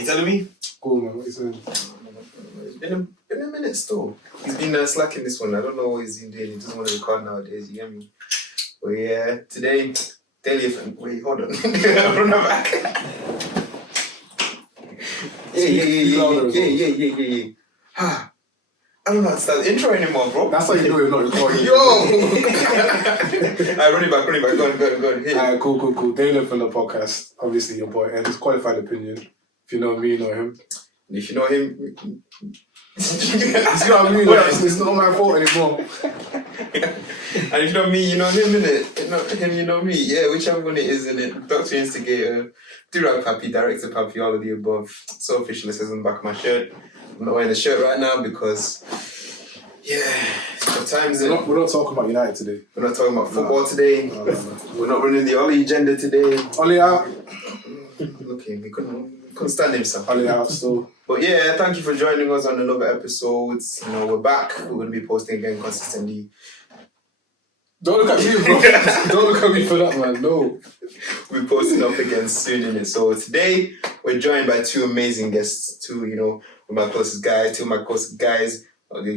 You telling me? Cool, man. What you saying? It's been a minute still. He's been slacking this one. I don't know what he's been doing. He doesn't want to record nowadays. You get me? But yeah, today, daily event. Wait, hold on. Run her back. Yeah. I don't know how to start the intro anymore, bro. That's how you do it, not recording. Yo! Alright, run it back. Go on. Hey. Alright, cool. Daily from the podcast. Obviously, your boy, and his qualified opinion. If you know me, you know him. If you know him, you see what I mean? Like, it's not my fault anymore. And if you know me, you know him, innit? Not him, you know me. Yeah, whichever one it is, innit? Doctor Instigator, Do-Rag Pappy, Director Pappy, all of the above. So official, it says on the back of my shirt. I'm not wearing the shirt right now because, sometimes we're not talking about United today. We're not talking about football today. No. We're not running the Ollie agenda today. Ollie out. Okay, we couldn't stand himself. Ollie out still. But yeah, thank you for joining us on another episode. You know, we're back. We're going to be posting again consistently. Don't look at me, bro. Don't look at me for that, man. No. We'll be posting up again soon, innit? So today, we're joined by two amazing guests. Two of my closest guys. You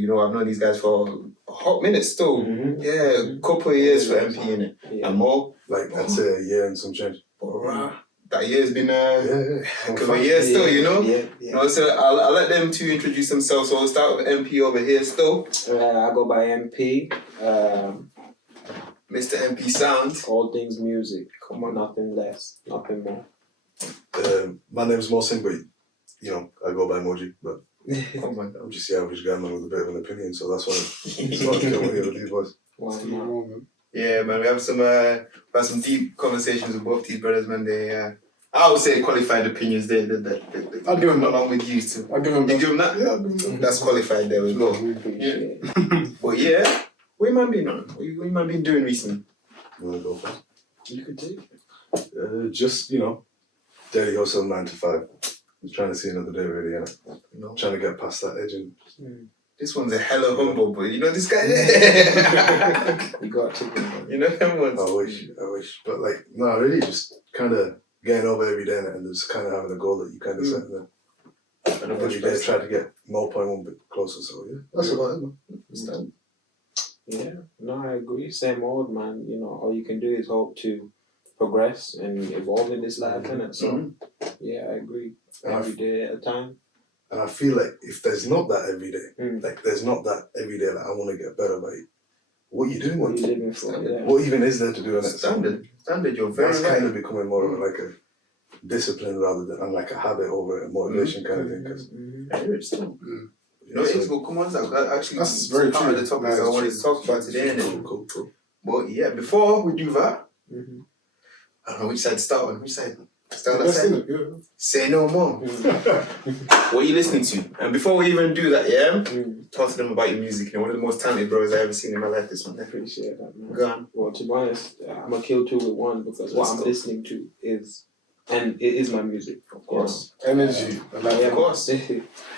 know, I've known these guys for a hot minute still. Mm-hmm. Yeah, a couple of years for MP, innit? Yeah. And more. Like, I'd say a year and some change. That year's been a year still, you know? Yeah. You know, so I'll let them two introduce themselves. So we'll start with MP over here still. I go by MP. Mr. MP Sound. All things music. Come on, nothing less, nothing more. My name's Mohsin, but, you know, I go by Moji, but I'm just the average guy, man, with a bit of an opinion, so that's why I kill one of these boys. Yeah, man, we have some deep conversations with both these brothers, man. I would say qualified opinions. I'll give them that. Along with you too. I'll give them that. You give them that? Yeah, I'll give them that. That's qualified there as well. Yeah. But yeah, what you man been on? What you man been doing recently? You want to go first? You could take it. Just, you know, daily hustle 9 to 5. Just trying to see another day, really, yeah. You know, trying to get past that edge and... This one's a hella humble, but you know this guy? You got to be, you know them ones? I wish. But like, no, really just kind of getting over every day and just kind of having a goal that you kind of set and then every day try to get 0.1 bit closer. So yeah, that's about it, man. Understand? Yeah, no, I agree. Same old, man. You know, all you can do is hope to progress and evolve in this life, innit? So yeah, I agree. Every day at a time. And I feel like if there's not that every day, like there's not that every day, like I want to get better, like what are you doing? What are you living for? Yeah. What even is there to do in it? Standard, you're very that's right. kind of becoming more of like a discipline rather than like a habit over a motivation kind of thing. Cause you know, it's come on, actually that's very true. Part of the topics I wanted to talk about today. Cool. But yeah, before we do that, I don't know which side to start on. Which side? Start on that side? Say no more. What are you listening to? And before we even do that, talk to them about your music. You know, one of the most talented bros I've ever seen in my life. This one. I appreciate that, man. Go on. Well, to be honest, I'm gonna kill two with one because what I'm listening to is, and it is my music, of course. Energy. Of course.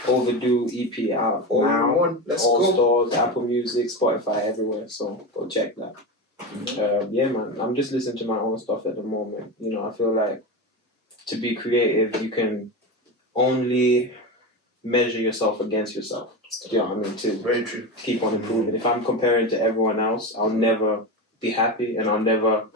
Overdue EP out now. All stores, Apple Music, Spotify, everywhere. So go check that. Yeah, man. I'm just listening to my own stuff at the moment. You know, I feel like to be creative, you can only measure yourself against yourself. Do you know what I mean? To very true. Keep on improving. If I'm comparing to everyone else, I'll never be happy and I'll never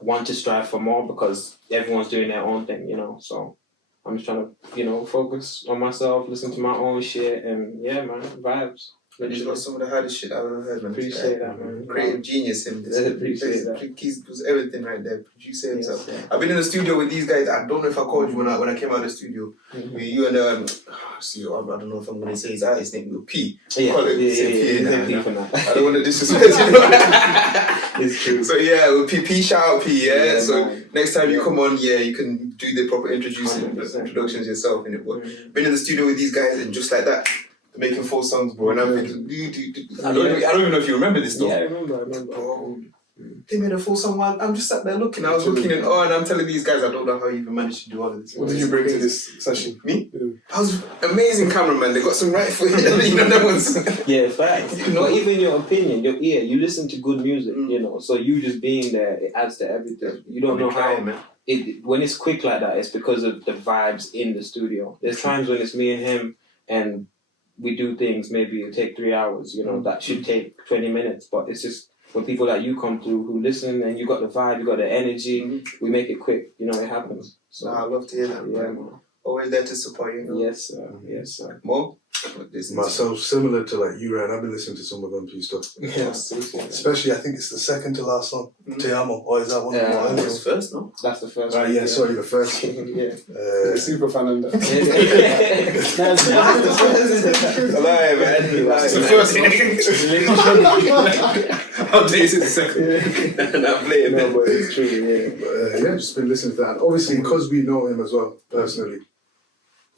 want to strive for more because everyone's doing their own thing, you know. So I'm just trying to, you know, focus on myself, listen to my own shit, and yeah, man, vibes. He's got some of the hardest shit I've ever heard, man. Appreciate that, man. Creative genius, him. Appreciate that. He was everything right there. Producer himself. Yes, yeah. I've been in the studio with these guys. I don't know if I called you when I came out of the studio. You and I don't know if I'm going to say his artist name. P. Yeah, call it P P for now. I don't want to disrespect you. It's true. So yeah, with P, shout out P. Yeah. So man. next time you come on, you can do the proper introductions yourself. In it. But been in the studio with these guys and just like that. Making full songs, bro, and I'm thinking, I don't even know if you remember this though. Yeah, I remember. Bro, they made a full song while I'm just sat there looking. I was looking and I'm telling these guys, I don't know how you even managed to do all of this. What did you bring to this session? Me? I was amazing cameraman. They got some right foot. You know that one's. Yeah, facts. Not even your opinion, your ear. You listen to good music, you know. So you just being there, it adds to everything. You don't know how. when it's quick like that, it's because of the vibes in the studio. There's times when it's me and him, and we do things, maybe it'll take 3 hours, that should take 20 minutes, but it's just when people like you come through who listen and you got the vibe, you got the energy, we make it quick, it happens. So I love to hear that. Yeah, man. Always there to support you. Yes, sir. Yes, sir. Mo? Myself, similar to like you, Ryan, I've been listening to some of MP stuff. Yeah. Especially, I think it's the second to last song, Te Amo, or is that one? That's the first, no? That's the first. Right, yeah, sorry, the first. Yeah. You're a super fan of that. Alive, man. It's the first one. I'll take it the second. Not playing, No, but it's true, yeah. But yeah, just been listening to that. And obviously, because we know him as well, personally,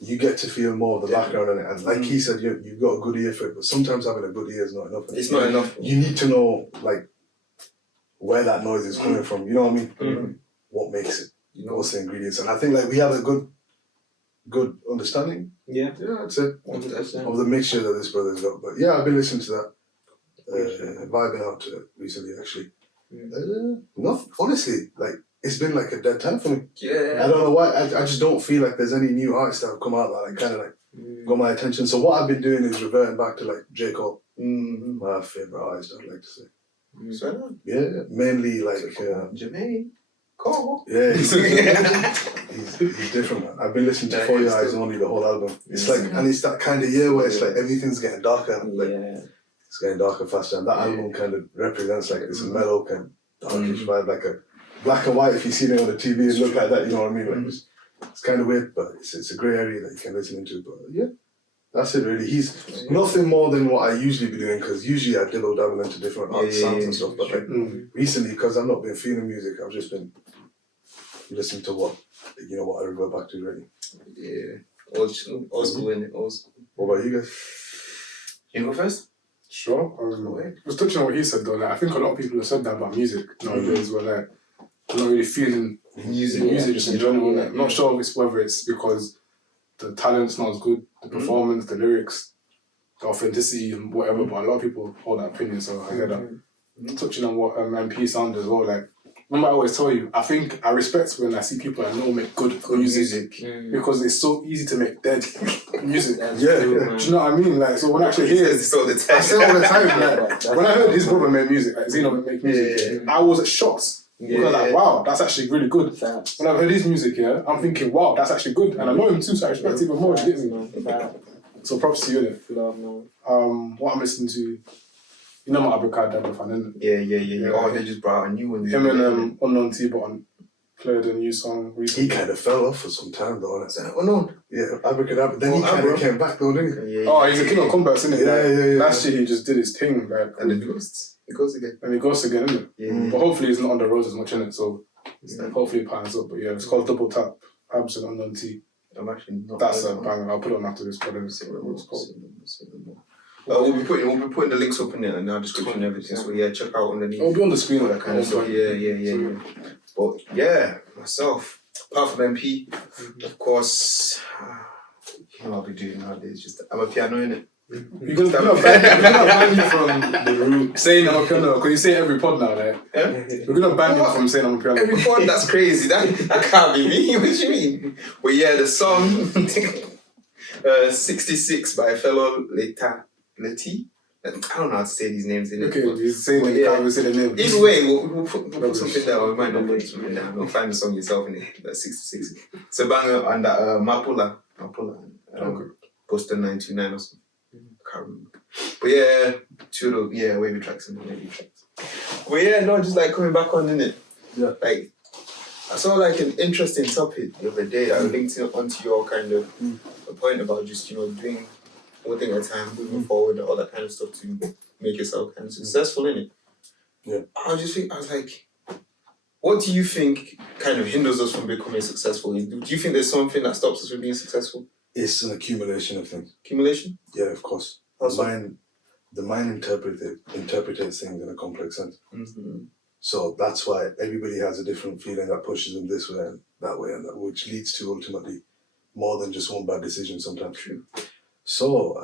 you get to feel more of the background on it. And like he said, you've got a good ear for it, but sometimes having a good ear is not enough. It's not enough. You need to know, like, where that noise is coming from. You know what I mean? Mm-hmm. What makes it? What's the ingredients? And I think, like, we have a good understanding. Yeah. Yeah, that's it. 100%. Of the mixture that this brother's got. But yeah, I've been listening to that. Vibing out to it recently, actually. Honestly, like, it's been like a dead time for me. Yeah. I don't know why. I just don't feel like there's any new artists that have come out that like kind of like got my attention. So what I've been doing is reverting back to like J. Cole, my favorite artist, I'd like to say. So, Yeah, mainly like Jermaine Cole. Yeah, he's different, man. I've been listening to For Your Eyes Only the whole album. It's like, and it's that kind of year where it's like everything's getting darker. Like, it's getting darker faster, and that album kind of represents like this mellow kind of darkish vibe, like a black and white. If you see it on the TV, it look like that. You know what I mean? Like it's kind of weird, but it's a grey area that you can listen into. But yeah, that's it really. He's nothing more than what I usually be doing, because usually I dibble dabble into different sounds and stuff. But like recently, because I've not been feeling music, I've just been listening to what I revert back to really. Yeah, old school, innit? Old school. What about you guys? You go first? Sure. Just touching on what he said though, like, I think a lot of people have said that about music nowadays, where like they're not really feeling music just in general. Like, I'm not sure whether it's because the talent's not as good, the performance, the lyrics, the authenticity and whatever, but a lot of people hold that opinion, so I hear that. Touching on what MP sound as well, like, remember I always tell you, I think I respect when I see people that know make good music because it's so easy to make dead music. Do you know what I mean? Like, so when I actually hear this all the time. I say all the time, like, when I heard his brother make music, like Zeno make music, I was shocked. Because like, wow, that's actually really good. When I've heard his music, I'm thinking, wow, that's actually good. And I know him too, so I respect even more. You get me? So props to you, innit? What I'm listening to, you know my Abracadabra fan, innit? Yeah. Oh, they just brought out a new one. Him and Unknown T-Bottom played a new song recently. He kind of fell off for some time though, innit? Unknown? Yeah, Abracadabra. Then he kind of came back though, didn't he? Oh, he's a king of comebacks, isn't it? Yeah. Last year he just did his thing, like, And then he goes again. And he goes again, isn't it? Yeah. But hopefully he's not on the road as much, innit? So hopefully it pans up. But yeah, it's called Double Tap, Abs and Unknown T. I'm actually not. That's a banger. I'll put it on after this, but let me see what it's called. We'll be putting the links up in there in our description and everything. So yeah, check out underneath. It'll be on the screen, all that kind of stuff. Yeah. But yeah, myself, apart from MP, of course, I'll be doing nowadays. Just I'm a piano innit. You're gonna ban you from the room saying I'm a piano, because you say it every pod now, right? Yeah? We're gonna ban you from saying I'm a piano. Every pod, that's crazy. That can't be me. What do you mean? But yeah, the song 66 by fellow Leti. I don't know how to say these names in it. Okay, he's saying that you can't even say the name. Either way, we'll put something down. We might not put something down. We'll find the song yourself in it. That's 66. It's a banger on that Mapula. Poster 929 or something. I can't remember. But yeah, two of the wavy tracks and the wavy tracks. But yeah, no, just like coming back on, innit? Yeah. Like, I saw like an interesting topic the other day. I linked it onto your kind of a point about just, doing one thing at a time, moving forward, all that kind of stuff to make yourself kind of successful, innit? Yeah. I was like, what do you think kind of hinders us from becoming successful? Do you think there's something that stops us from being successful? It's an accumulation of things. Accumulation? Yeah, of course. The mind interprets things in a complex sense. Mm-hmm. So that's why everybody has a different feeling that pushes them this way and that way, and that, which leads to ultimately more than just one bad decision sometimes. True. So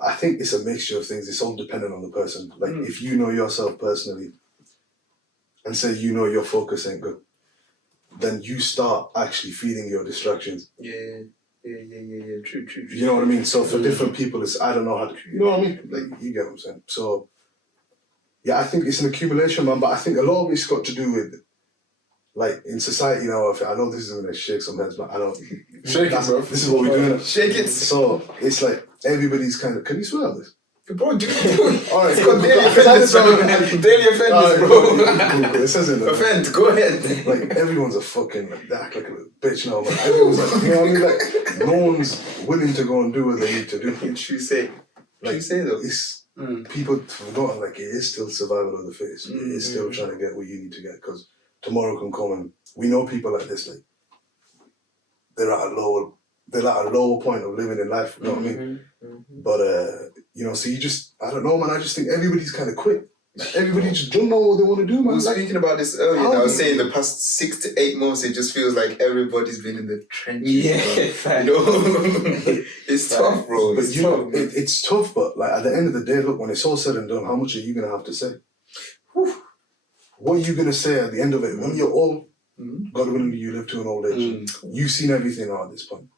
I think it's a mixture of things. It's all dependent on the person. Like if you know yourself personally and say your focus ain't good, then you start actually feeding your distractions. Yeah. True. You know what I mean? So for different people, it's, I don't know how to, you know what I mean? Like, you get what I'm saying? So, yeah, I think it's an accumulation, man, but I think a lot of it's got to do with, like, in society now, I know this is going to shake some heads, but I don't. Shake it, bro. This is what we're doing. Shake it. So, it's like, everybody's kind of, can you swear on this? Bro, do All right, it's got daily offenders, bro. Daily offenders, bro. Cool. It says in there. Offend, go ahead. Like, everyone's a fucking, like, they act like a little bitch now, man. Everyone's like, you know what I mean? Like, no one's willing to go and do what they need to do. True say. Like, True say, though. It's, people have forgotten, like, it is still survival of the fittest. It is still trying to get what you need to get, because tomorrow can come, and we know people like this, like, they're at a lower point of living in life, you know what I mean? But, you know, so you just, I don't know, man, I just think everybody's kind of quick. Like, everybody just don't know what they want to do, man. I was like, speaking about this earlier, and I was saying the past 6 to 8 months, it just feels like everybody's been in the trenches. Yeah, you know? It's tough, bro. But you know, it's tough, but like, at the end of the day, look, when it's all said and done, how much are you going to have to say? Whew. What are you going to say at the end of it? When you're old, God willing, you live to an old age. You've seen everything now at this point.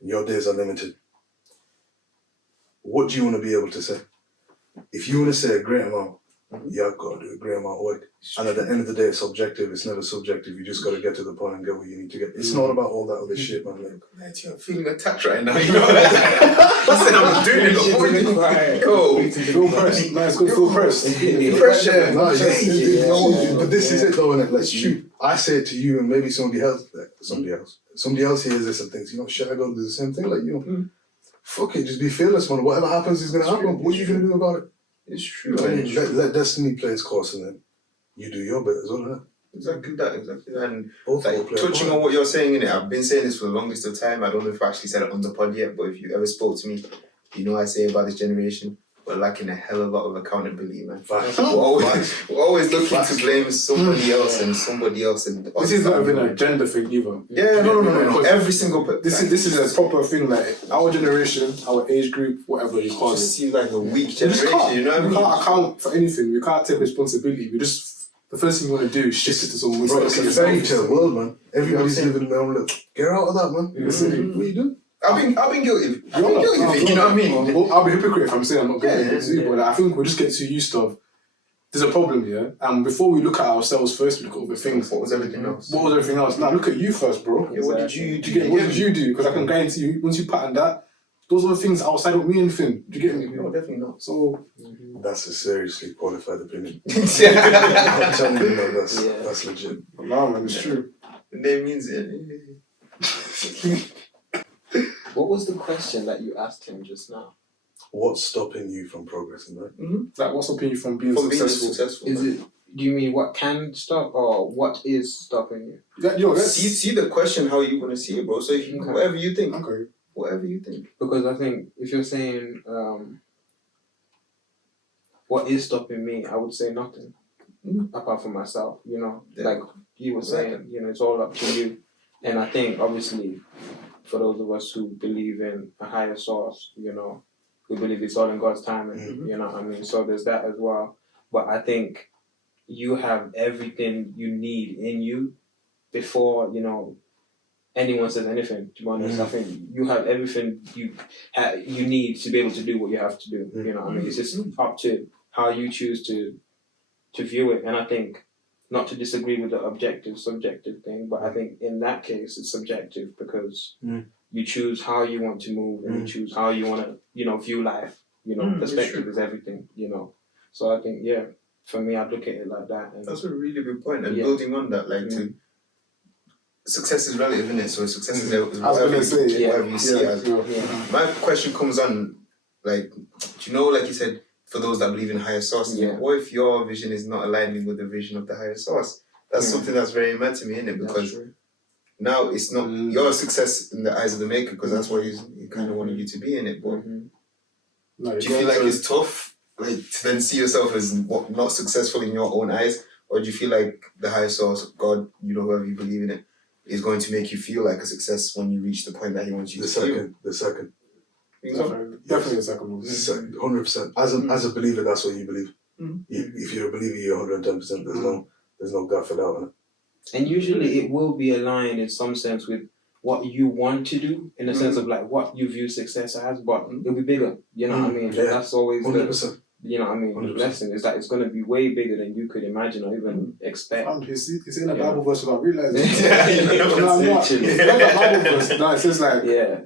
Your days are limited. What do you want to be able to say? If you want to say a great amount, you've got to do a great amount of work. And at the end of the day, it's subjective. It's never subjective. You just got to get to the point and get what you need to get. It's not about all that other shit, man. Like, I'm feeling attacked right now. You know? I said I'm doing it. Go. Feel pressed. No, it's good. Feel pressed. Pressure. But this is it, though, innit? Like, shoot, I say it to you, and maybe somebody else hears this and thinks, you know, shit, I got to do the same thing. Like, you know, fuck it, just be fearless, man. Whatever happens is gonna happen. What are you gonna do about it? It's true. I mean, let destiny play its course, and then you do your bit as well, innit? Exactly that. And Both like, touching on what you're saying, innit? I've been saying this for the longest of time. I don't know if I actually said it on the pod yet, but if you ever spoke to me, you know I say about this generation, we're lacking a hell of a lot of accountability, man. We're always looking to blame somebody else and somebody else. And this is not even a gender thing either. Yeah, no. Every single this is a proper thing. Like, our generation, our age group, whatever you call it, just seems like a weak generation. You know what I mean? We can't account for anything. We can't take responsibility. We just, the first thing we want to do is shift it to someone. Bro, it's a fairy tale world, man. Everybody's living their own little. Get out of that, man. What are you doing? I've been guilty. You know what I mean? I'll be a hypocrite if I'm saying I'm not guilty. But I think we just get too used to. There's a problem here, and before we look at ourselves first, we look at other things. What was everything else? Now look at you first, bro. Yeah, what did you do? What did you do? Because I can guarantee you, once you pattern that, those are the things outside of me anything. Do you get me? No, definitely not. So that's a seriously qualified opinion. Yeah. I'm telling you, no, that's legit. No, man, it's true. The name means it. What was the question that you asked him just now? What's stopping you from progressing, right? Like, what's stopping you from being successful? Is it? Do you mean what can stop, or what is stopping you? See the question how you want to see it, bro. So if you whatever you think, whatever you think. Because I think if you're saying what is stopping me, I would say nothing apart from myself. You know, like you were saying, you know, it's all up to you. And I think obviously, for those of us who believe in a higher source, you know, we believe it's all in God's timing. You know what I mean? So there's that as well. But I think you have everything you need in you before, you know, anyone says anything, to be honest. I think you have everything you need to be able to do what you have to do. You know what I mean? It's just up to how you choose to view it. And I think, not to disagree with the objective, subjective thing, but I think in that case it's subjective because you choose how you want to move and you choose how you want to, you know, view life. You know, perspective is everything, you know. So I think, for me, I'd look at it like that. And that's a really good point. And building on that, like, success is relative, isn't it? So success is whatever you see it as. My question comes on, like, do you know, like you said, for those that believe in higher source, what if your vision is not aligning with the vision of the higher source? That's something that's very mad to me, isn't it? Because now it's not your success in the eyes of the maker, because that's what he kind of wanted you to be in it. But do you feel like it's tough, like, to then see yourself as not successful in your own eyes, or do you feel like the higher source, God, you know, whoever you believe in it, is going to make you feel like a success when you reach the point that He wants you to feel? The second. Definitely the second one. 100%. As a believer, that's what you believe. If you're a believer, you're 110%. There's no gap for that one. And usually it will be aligned in some sense with what you want to do, in the sense of like what you view success as, but it'll be bigger. You know what I mean? Yeah. That's always 100%. you know what I mean? The 100%. blessing is that it's going to be way bigger than you could imagine or even expect. It's in a Bible verse without realizing. Yeah. Bible verse. No, it says like,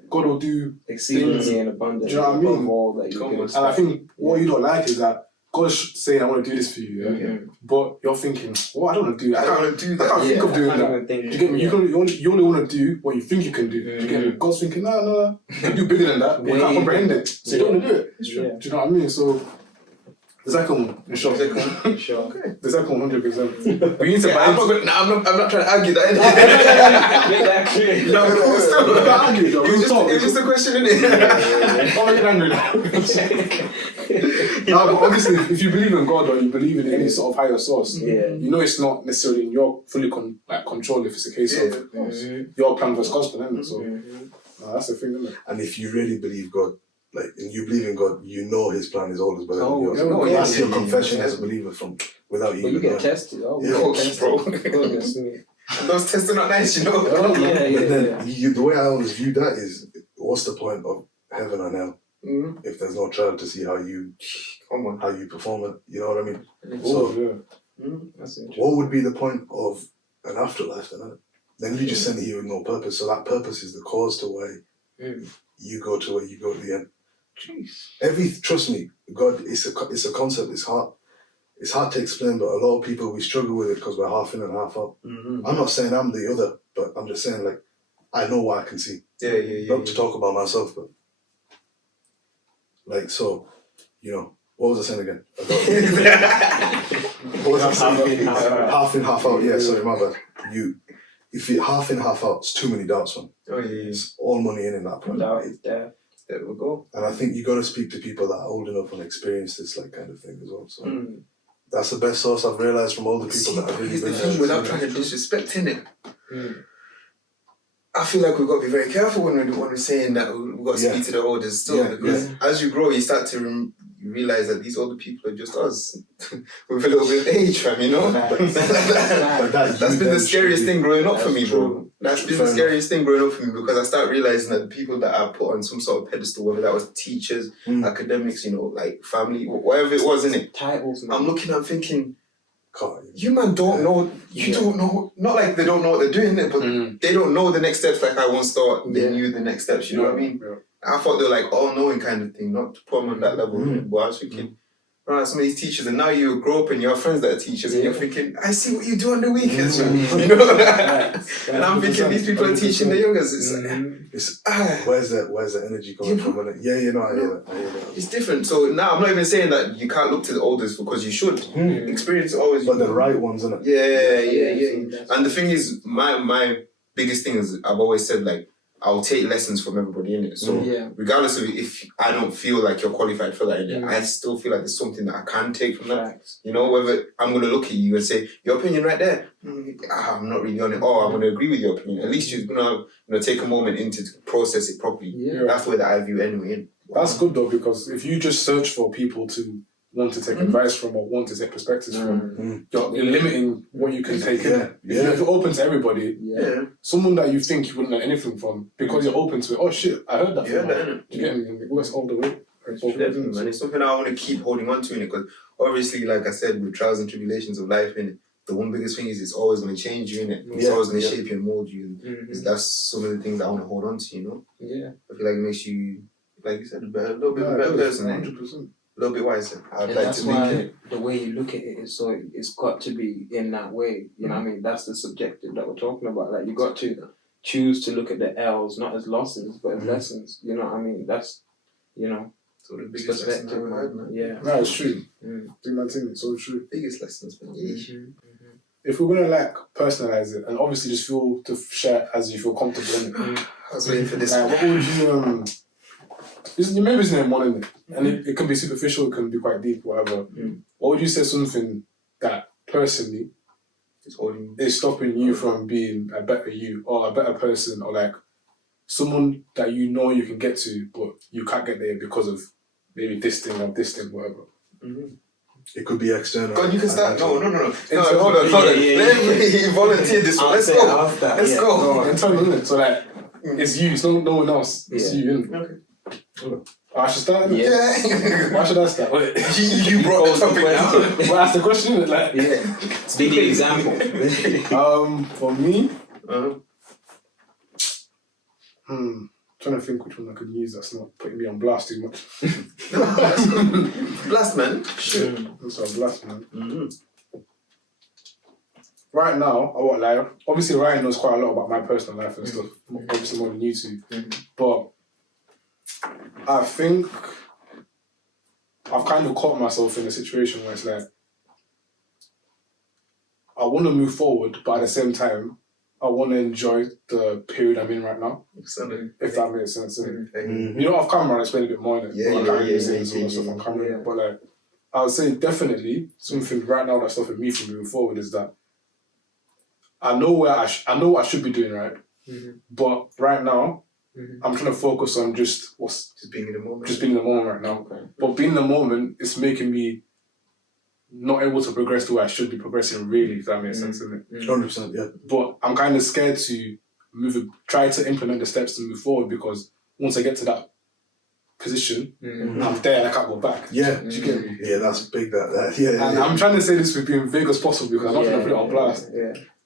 God will do exceedingly and abundantly. Do you know what I mean? Above all that you can expect. And I think what you don't like is that God's saying, I want to do this for you, but you're thinking, well, I don't want to do that. I don't want to do that. I can't think of doing that. Do you get me? You only want to do what you think you can do. Do you get me? God's thinking, no, you can do bigger than that, but you can't comprehend it. So you don't want to do it. Do you know what I mean? So, the second one, in short. Okay. The second one, 100%. We need to I'm not trying to argue that. Make that clear. No, Don't argue, though. it was just a question, innit? I'm getting angry now. No, but obviously, if you believe in God or you believe in any sort of higher source, you know it's not necessarily in your fully control if it's a case of your plan versus God's plan, isn't it? So that's the thing, isn't it? And if you really believe God, like, and you believe in God, you know His plan is always better than yours. That's your confession as a believer from without even. But you get tested. Oh, bro. Those tests are not nice, you know. But then the way I always view that is, what's the point of heaven and hell if there's no trial to see how you perform it? You know what I mean? That's interesting. What would be the point of an afterlife then? Then you just send it here with no purpose. So that purpose is the cause to why you go to where you go at the end. Jeez. Trust me, God, it's a concept. It's hard to explain, but a lot of people, we struggle with it because we're half in and half out. I'm not saying I'm the other, but I'm just saying, like, I know what I can see. Not to talk about myself, but like, so, you know, what was I saying again? What was I saying? Half in, half out. Yeah, sorry, my bad. If you're half in, half out, it's too many doubts, man. It's all money in that point. There we go. And I think you got to speak to people that are old enough and experienced this like kind of thing as well. So that's the best source I've realised from all the people that have really been there. Without trying to disrespect it. I feel like we've got to be very careful when we're saying that we've got to speak to the elders still, because as you grow, you start to realize that these older people are just us with a little bit of age, fam, you know? That's been the scariest thing growing up for me, bro. That's been the scariest thing growing up for me, because I start realizing that the people that I put on some sort of pedestal, whether that was teachers, academics, you know, like family, whatever it was, innit? Titles, man. I'm looking, I'm thinking, you man don't know, you don't know, not like they don't know what they're doing, but they don't know the next steps like I once thought they knew the next steps, you know what I mean? I thought they were like all-knowing kind of thing, not to put them on that level, but I was thinking, right, some of these teachers, and now you grow up and you have friends that are teachers, and you're thinking, I see what you do on the weekends, man. You know? And I'm thinking, these people are teaching the youngers. It's where's the energy coming from? I hear that. It's different. So now I'm not even saying that you can't look to the elders, because you should. Experience always. But the right ones, isn't it? Yeah. And the thing is, my biggest thing is, I've always said, like, I'll take lessons from everybody in it. So regardless of if I don't feel like you're qualified for that in it, I still feel like there's something that I can take from that. You know, whether I'm going to look at you and say, your opinion right there, I'm not really on it. Or I'm going to agree with your opinion. At least you're going to take a moment to process it properly. That's the way that I view anyway. That's good though, because if you just search for people to want to take advice from or want to take perspectives from, you're limiting what you can take in. If you're open to everybody, someone that you think you wouldn't learn anything from, because you're open to it, oh shit, I heard that from you. Do you get me? It works all the way. Definitely, man. It's something I want to keep holding on to in it, because obviously, like I said, with trials and tribulations of life in it, the one biggest thing is it's always going to change you in it. It's always going to shape you and mold you. And that's some of the things I want to hold on to, you know? I feel like it makes you, like you said, a little bit of a better person. 100%. A little bit wiser. And that's why the way you look at it is so it's got to be in that way. You know what I mean? That's the subjective that we're talking about. Like, you got to choose to look at the L's not as losses but as lessons. You know what I mean? That's, you know, sort of biggest lesson I've ever heard, man. Yeah. No, it's true. It's so true. Biggest lessons, man. If we're gonna like personalize it and obviously just feel to share as you feel comfortable in it. I was waiting for this. What would you maybe it's name one in it, and it can be superficial, it can be quite deep, whatever. What would you say something that personally is stopping you from being a better you or a better person, or like someone that you know you can get to but you can't get there because of maybe this thing or this thing, whatever? It could be external. God, you can start. No, hold on. Yeah. Let me volunteer this one. Let's go. Let's go. No, internal, isn't it? So like, it's you. It's no one else. It's you. Innit? Okay. I should start. Yeah. Why should I start? You brought the topic now. Well, ask the question. Innit? Like, Be the example. For me, trying to think which one I could use that's not putting me on blast too much. Blast, man. Shit. So blast, man. Right now, I won't lie. Obviously, Ryan knows quite a lot about my personal life and stuff. Obviously, more than you two. But I think I've kind of caught myself in a situation where it's like I want to move forward, but at the same time, I want to enjoy the period I'm in right now. If that makes sense. You know, off camera, I'll explain a bit more in it. Stuff on camera. But like, I would say definitely something right now that's stopping me from moving forward is that I know where I know what I should be doing, right? But right now, I'm trying to focus on just being in the moment. Just being in the moment right now. Okay. But being in the moment is making me not able to progress to where I should be progressing, really, if that makes sense, isn't it? 100%, yeah. But I'm kind of scared to try to implement the steps to move forward, because once I get to that position, I'm there and I can't go back. Yeah. Do you get me? Yeah, that's big, yeah. And I'm trying to say this with being vague as possible, because I'm not trying to put it on blast.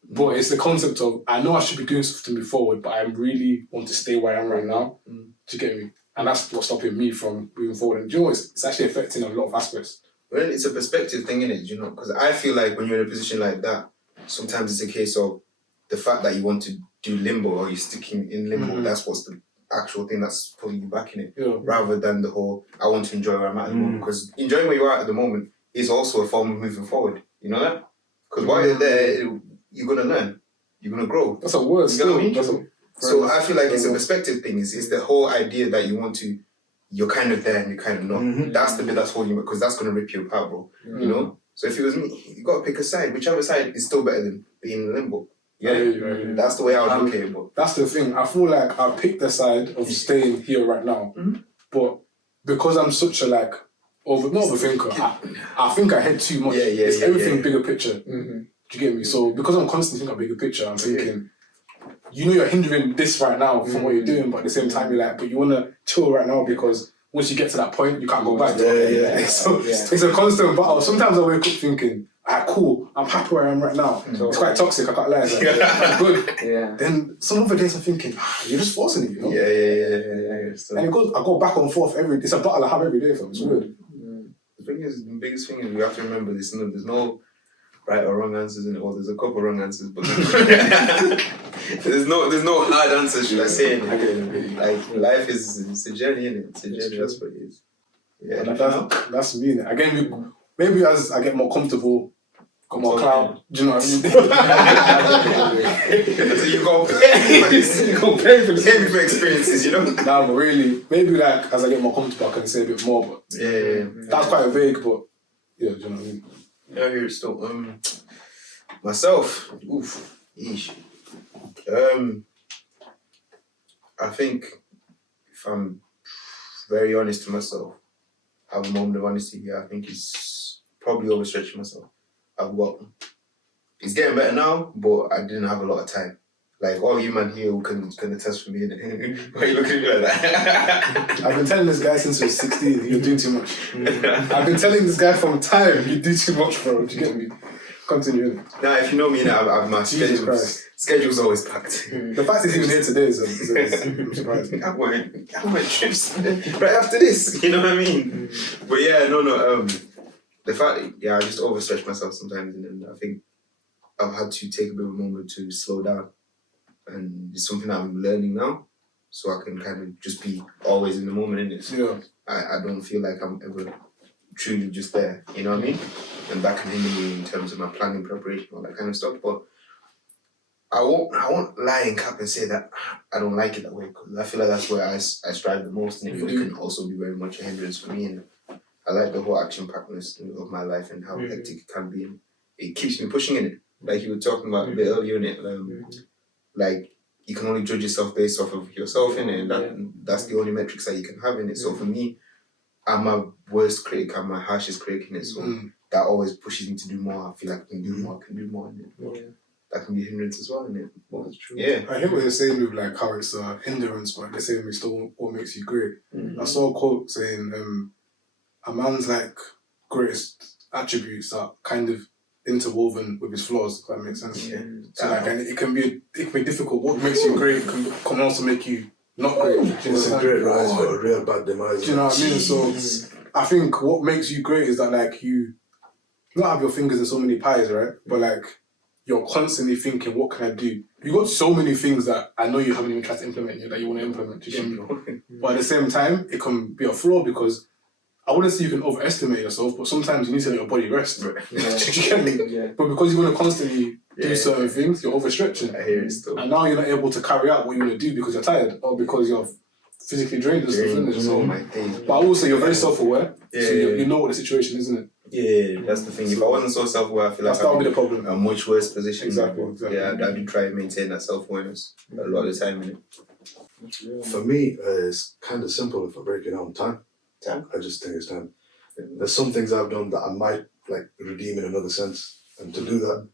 But it's the concept of, I know I should be doing stuff to move forward, but I really want to stay where I am right now. Do you get me? And that's what's stopping me from moving forward. And do you know what? It's actually affecting a lot of aspects. Well, it's a perspective thing, innit? You know, because I feel like when you're in a position like that, sometimes it's a case of the fact that you want to do limbo, or you're sticking in limbo. That's what's the actual thing that's pulling you back in it, rather than the whole I want to enjoy where I'm at the moment. Because enjoying where you are at the moment is also a form of moving forward. You know that? Because while you're there, you're gonna learn, you're gonna grow. That's a word. You know what I mean? So I feel like it's a perspective thing. It's the whole idea that you want to. You're kind of there and you're kind of not. That's the bit that's holding you back, because that's going to rip you apart, bro. You know? So if it was me, you got to pick a side. Whichever side is still better than being in limbo. Yeah? That's the way I would look at it, bro. That's the thing. I feel like I picked the side of staying here right now. But because I'm such a, not overthinker, I think ahead too much. It's everything bigger picture. Do you get me? So because I'm constantly thinking bigger picture, I'm thinking... You know you're hindering this right now from what you're doing, but at the same time you're like, but you want to chill right now, because once you get to that point, you can't go back. So it's a constant battle. Sometimes I wake up thinking, cool, I'm happy where I am right now. It's quite toxic, I can't lie. I'm good. Then some other days I'm thinking, you're just forcing it, you know? And I go back and forth it's a battle I have every day, fam. It's weird. The biggest thing is we have to remember this. There's no right or wrong answers in it. Well, there's a couple of wrong answers, but there's no hard answers, should I say? Like life is a journey, innit? It's a journey. That's what it is. Yeah, that's me. Again, maybe as I get more comfortable, got more clout. Do you know what I mean? So you go pay for this. You go pay for experiences, you know. Nah, but really, maybe as I get more comfortable, I can say a bit more. But that's quite vague. But do you know what I mean? Yeah, here still. Myself, yeesh. I think if I'm very honest to myself, I have a moment of honesty here. I think it's probably overstretching myself. It's getting better now, but I didn't have a lot of time. Like all you man here can attest for me. Why are you looking at me like that? I've been telling this guy since he was 16, you're doing too much. I've been telling this guy from time, you do too much, bro. Do you get me? Continue. Now, if you know me now, my schedule's always packed. The fact he's even here today is I'm surprised. I went trips right after this, you know what I mean? But yeah, no. The fact, I just overstretch myself sometimes, and I think I've had to take a bit of a moment to slow down. And it's something I'm learning now, so I can kind of just be always in the moment, innit? I don't feel like I'm ever truly just there, you know what I mean? And that can hinder me in terms of my planning, preparation, all that kind of stuff. But I won't lie and cap and say that I don't like it that way, because I feel like that's where I strive the most, and it can also be very much a hindrance for me. And I like the whole action-packedness of my life and how hectic it can be, and it keeps me pushing in it. Like you were talking about a bit earlier in it, like you can only judge yourself based off of yourself in it, and that's the only metrics that you can have in it. So for me, I'm my worst critic, I'm my harshest critic in it. So that always pushes me to do more. I feel like I can do more, and that can be a hindrance as well, isn't it? Well, that's true. I hear what you're saying with like how it's a hindrance, but the same is still what makes you great. I saw a quote saying, a man's like greatest attributes are kind of interwoven with his flaws, if that makes sense. Yeah. So like, and it can be difficult. What makes you great can also make you not great. It's a great rise, but a real bad demise. Do you know what I mean? So I think what makes you great is that like you not have your fingers in so many pies, right? But like you're constantly thinking, what can I do? You got so many things that I know you haven't even tried to implement yet that you want to implement. Do you get me? But at the same time, it can be a flaw because I wouldn't say you can overestimate yourself, but sometimes you need to let your body rest. Do you get me? Yeah. But because you want to constantly do certain things, you're overstretching. I hear it still. And now you're not able to carry out what you want to do because you're tired or because you're physically drained and stuff, isn't it? So, but also you're very self-aware, so you know what the situation is, isn't it? Yeah, that's the thing. If I wasn't so self-aware, I feel like that would be the problem. A much worse position. Exactly. Yeah, I do try and maintain that self-awareness a lot of the time. Innit? For me, it's kind of simple if I break it down. Time. I just think it's time. There's some things I've done that I might like redeem in another sense, and to do that,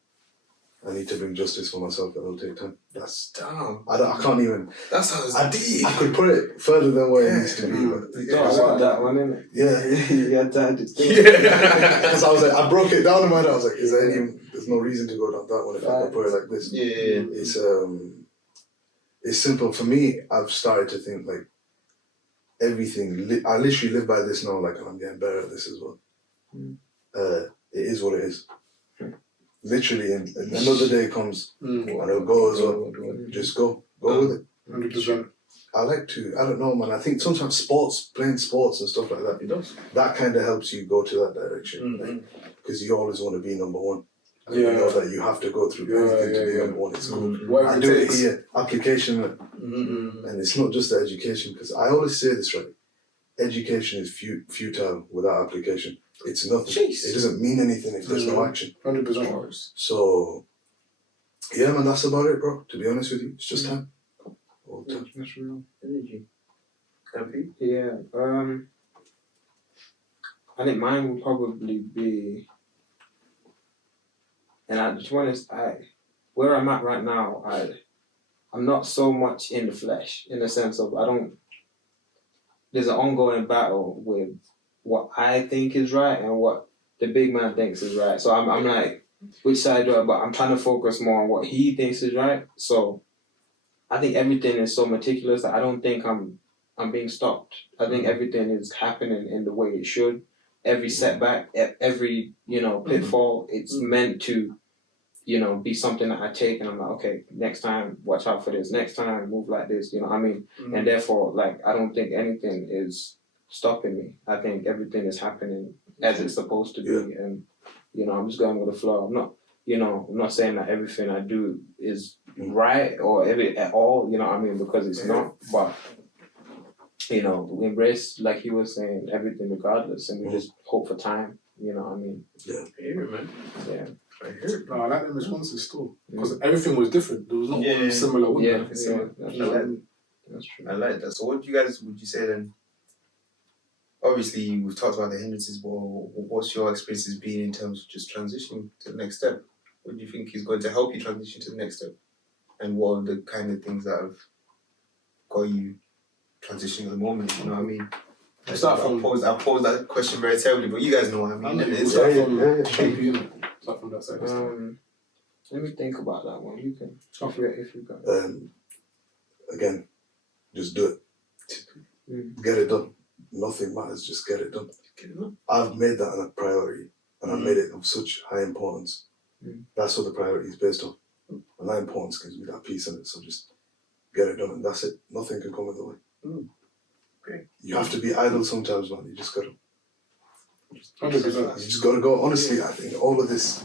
I need to bring justice for myself. That'll take time. That's damn. I can't even. That sounds deep. I could put it further than where it needs to be. But I like that one, innit? Yeah. Because I was like, I broke it down in my head. I was like, there's no reason to go down that one if I can put it like this. Yeah. It's simple for me. I've started to think like everything. I literally live by this now. Like, and I'm getting better at this as well. It is what it is. Literally, and another day comes and it'll go as well. Just go with it. 100%. I don't know, man. I think sometimes playing sports and stuff like that, It does. that kind of helps you go to that direction. Because you always want to be number one. And you know that you have to go through anything to be number one. It's cool. I do it here, application. And it's not just the education, because I always say this, right? Education is futile without application. It's nothing. Jeez. It doesn't mean anything if there's no action. 100%. So, yeah, man, that's about it, bro. To be honest with you, it's just time. That's real. Energy. Happy? Yeah. I think mine would probably be, and I just want to, where I'm at right now, I'm not so much in the flesh in the sense of there's an ongoing battle with what I think is right and what the big man thinks is right. So I'm like, which side do I, but I'm trying to focus more on what he thinks is right. So I think everything is so meticulous that I don't think I'm being stopped. I think everything is happening in the way it should. Every setback, every, pitfall, it's meant to, be something that I take and I'm like, okay, next time, watch out for this. Next time, move like this, you know what I mean? And therefore, like, I don't think anything is stopping me. I think everything is happening as it's supposed to be. And, I'm just going with the flow. I'm not saying that everything I do is right or at all, you know what I mean? Because it's not. But, we embrace, like he was saying, everything regardless, and we just hope for time, you know what I mean? Yeah. I hear it, man. Yeah. I hear it. No, I like the responses still. Because everything was different. There was not one similar one. That's true. That's true. I like that. So what would you say then? Obviously, we've talked about the hindrances, but what's your experiences been in terms of just transitioning to the next step? What do you think is going to help you transition to the next step? And what are the kind of things that have got you transitioning at the moment, you know what I mean? I posed that question very terribly, but you guys know what I mean. Start from that side. Let me think about that one. You can, if you got again, just do it. Get it done. Nothing matters, just get it done. I've made that a priority, and I've made it of such high importance. That's what the priority is based on. And that importance gives me that peace in it, so just get it done, and that's it. Nothing can come in the way. Great. You have to be idle sometimes, man. You just gotta. 100%. You just gotta go. Honestly, I think all of this,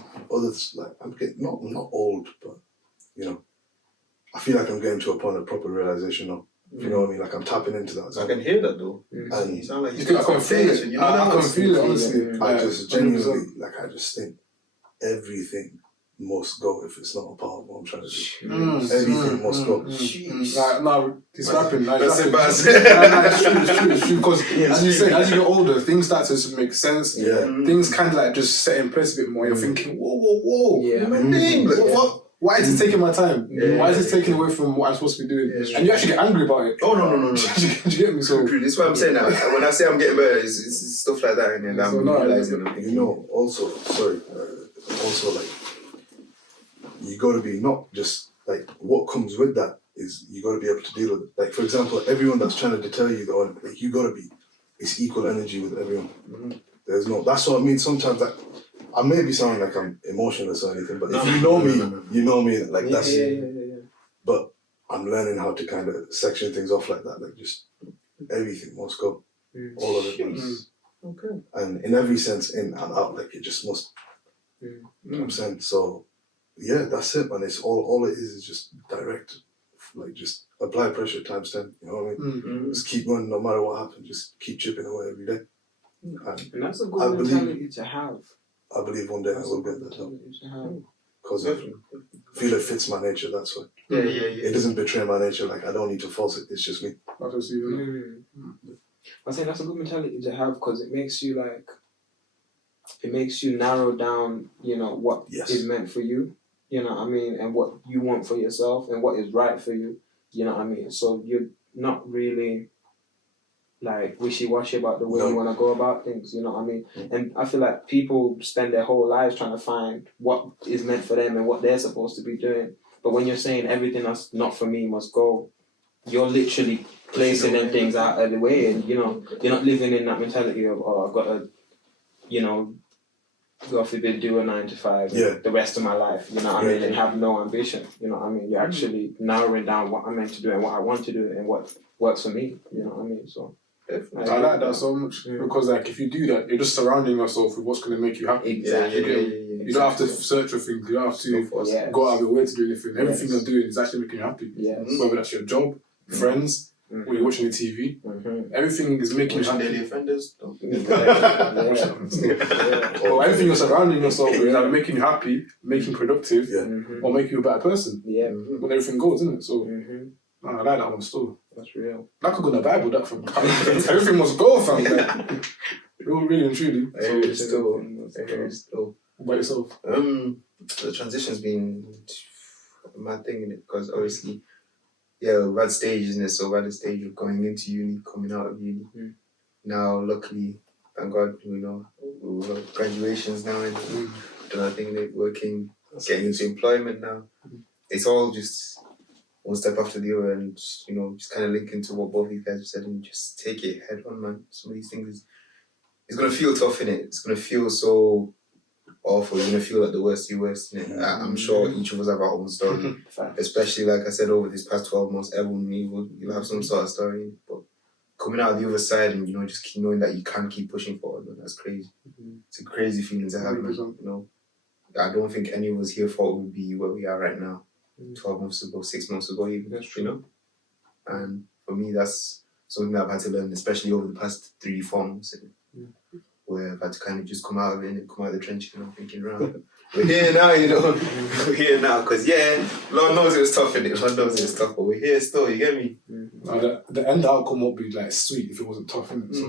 like, I'm getting not old, but I feel like I'm getting to a point of proper realization now. You know what I mean? Like I'm tapping into that. I can hear that though. And you sound like I can feel it. I can feel it, honestly. I just genuinely, like, I just think everything must go if it's not a part of what I'm trying to do. Everything must go. No, it's rapping. That's It's true. Because as you say, as you get older, things start to make sense. Yeah. Things kind of like just set in place a bit more. You're thinking, whoa. Yeah. What? Why is it taking my time? Yeah. Why is it taking away from what I'm supposed to be doing? Yeah, and you actually get angry about it. Oh, no. Do you get me? So This is what I'm saying now. When I say I'm getting better, it's stuff like that. And then So I'm no, realizing. Also, like, you got to be not just like what comes with that is you got to be able to deal with it. Like, for example, everyone that's trying to deter you, though, like, you got to be, it's equal energy with everyone. There's no, that's what I mean. Sometimes that I may be sounding like I'm emotionless or anything, but if you know me, you know me. Like that's. Yeah. But I'm learning how to kind of section things off like that. Like just everything must go, all of it must. Okay. And in every sense, in and out, like it just must. You know what I'm saying? So, yeah, that's it, man. It's all it is just direct. Like, just apply pressure times 10. You know what I mean? Just keep running no matter what happens. Just keep chipping away every day. And that's a good mentality to have. I believe one day I will get that done. Because I feel it fits my nature, that's why. Yeah. It doesn't betray my nature. Like, I don't need to force it. It's just me. I think that's a good mentality to have because it makes you narrow down, what is meant for you, you know what I mean, and what you want for yourself and what is right for you, you know what I mean. So you're not really like wishy-washy about the way you want to go about things, you know what I mean. And I feel like people spend their whole lives trying to find what is meant for them and what they're supposed to be doing. But when you're saying everything that's not for me must go, you're literally placing them things out of the way, and you're not living in that mentality of I've got to, God forbid, do a 9 to 5 the rest of my life, you know what I mean, and have no ambition, you know what I mean. You're actually narrowing down what I'm meant to do and what I want to do and what works for me, you know what I mean. So I like that so much because, like, if you do that, you're just surrounding yourself with what's going to make you happy. Exactly. You don't have to search for things. You don't have to go out of your way to do anything. Everything you're doing is actually making you happy. Whether that's your job, friends, or you're watching the TV. Everything is making you happy. Daily offenders. Or everything you're surrounding yourself with is either making you happy, making you productive, or making you a better person. When everything goes, isn't it? So I like that one still. That's real. That could go in the Bible, that from everything must go, fam. Like, really and truly. Still. What about yourself? The transition's been a mad thing, innit? Because obviously, we've had stages, innit? So we've had the stage of going into uni, coming out of uni. Now, luckily, thank God, we've got graduations now, and done our thing, working, getting into employment now. It's all just one step after the other, and just kind of linking to what both of you guys have said, and just take it head on, man. Some of these things, it's gonna feel tough, innit? It's gonna feel so awful. You're gonna feel like the worst of your worst, innit? I'm sure each of us have our own story, especially like I said, over these past 12 months, everyone you'll have some sort of story. But coming out the other side, and just keep knowing that you can keep pushing forward, man, that's crazy. It's a crazy feeling to have, man. I don't think any of us here thought we'd be where we are right now. 12 months ago, 6 months ago, even, And for me, that's something that I've had to learn, especially over the past 3-4 months, where I've had to kind of just come out of it and come out of the trenches, thinking, right, we're here now, we're here now, because Lord knows it was tough, innit? Lord knows it was tough, but we're here still, you get me? The end outcome won't be like sweet if it wasn't tough, innit? So,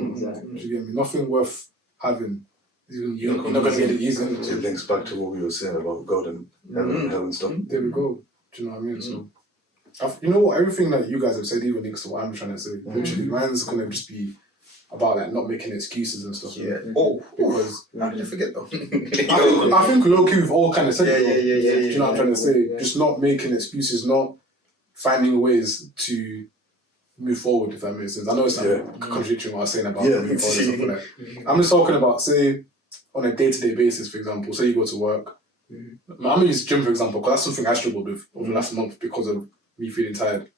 you get me? Nothing worth having. You're not going to get it easy. It links back to what we were saying about God and heaven and hell and stuff. There we go. Do you know what I mean? So, you know what? Everything that you guys have said even links to what I'm trying to say. Literally, mine's going to just be about like not making excuses and stuff. Because how did I forget though? I think low-key we've all kind of said it. Do you know what I'm trying to say? Just not making excuses, not finding ways to move forward, if that makes sense. I know it's like contradictory what I was saying about moving forward and stuff like that. I'm just talking about, say, on a day-to-day basis, for example, say you go to work. I'm going to use gym, for example, because that's something I struggled with over the last month because of me feeling tired.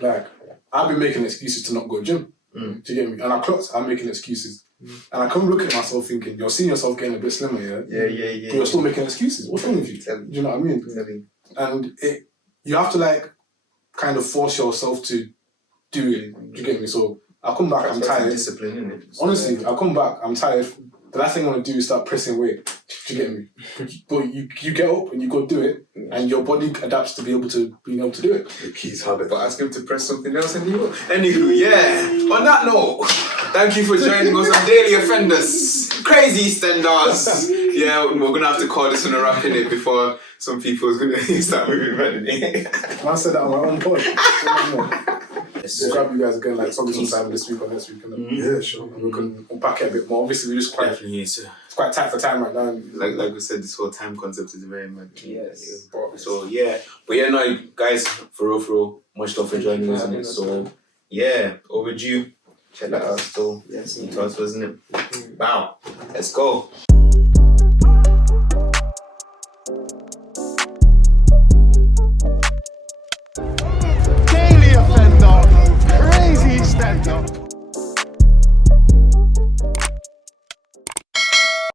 Like, I've been making excuses to not go to gym. Do you get me? And I clocked, I'm making excuses. And I come look at myself thinking, you're seeing yourself getting a bit slimmer, yeah. But you're still making excuses. What's wrong with you? Do you know what I mean? And you have to, like, kind of force yourself to do it. Do you get me? So I come back, I'm tired. Discipline, isn't it? Honestly, I come back, I'm tired. the last thing I want to do is start pressing weight. Do you get me? But you get up and you go do it, and your body adapts to being able to do it. The key's habit. But ask him to press something else and you. Anywho, yeah. On that note, thank you for joining us on Daily Offenders. Crazy standards. Yeah, we're gonna have to call this one a wrap in it before some people's gonna start moving running. I said that on my own pod. We'll grab you guys again, like probably sometime this week or next week, and Yeah, sure. and we can unpack it a bit more. Obviously, we're just quite it's quite tight for time right now. Like we said, this whole time concept is very mad. Yes. So yeah, but yeah, no, guys, for real, much love for joining us in it. So yeah, overdue. Check that out. Still, yes, to us, wasn't it? Wow, let's go.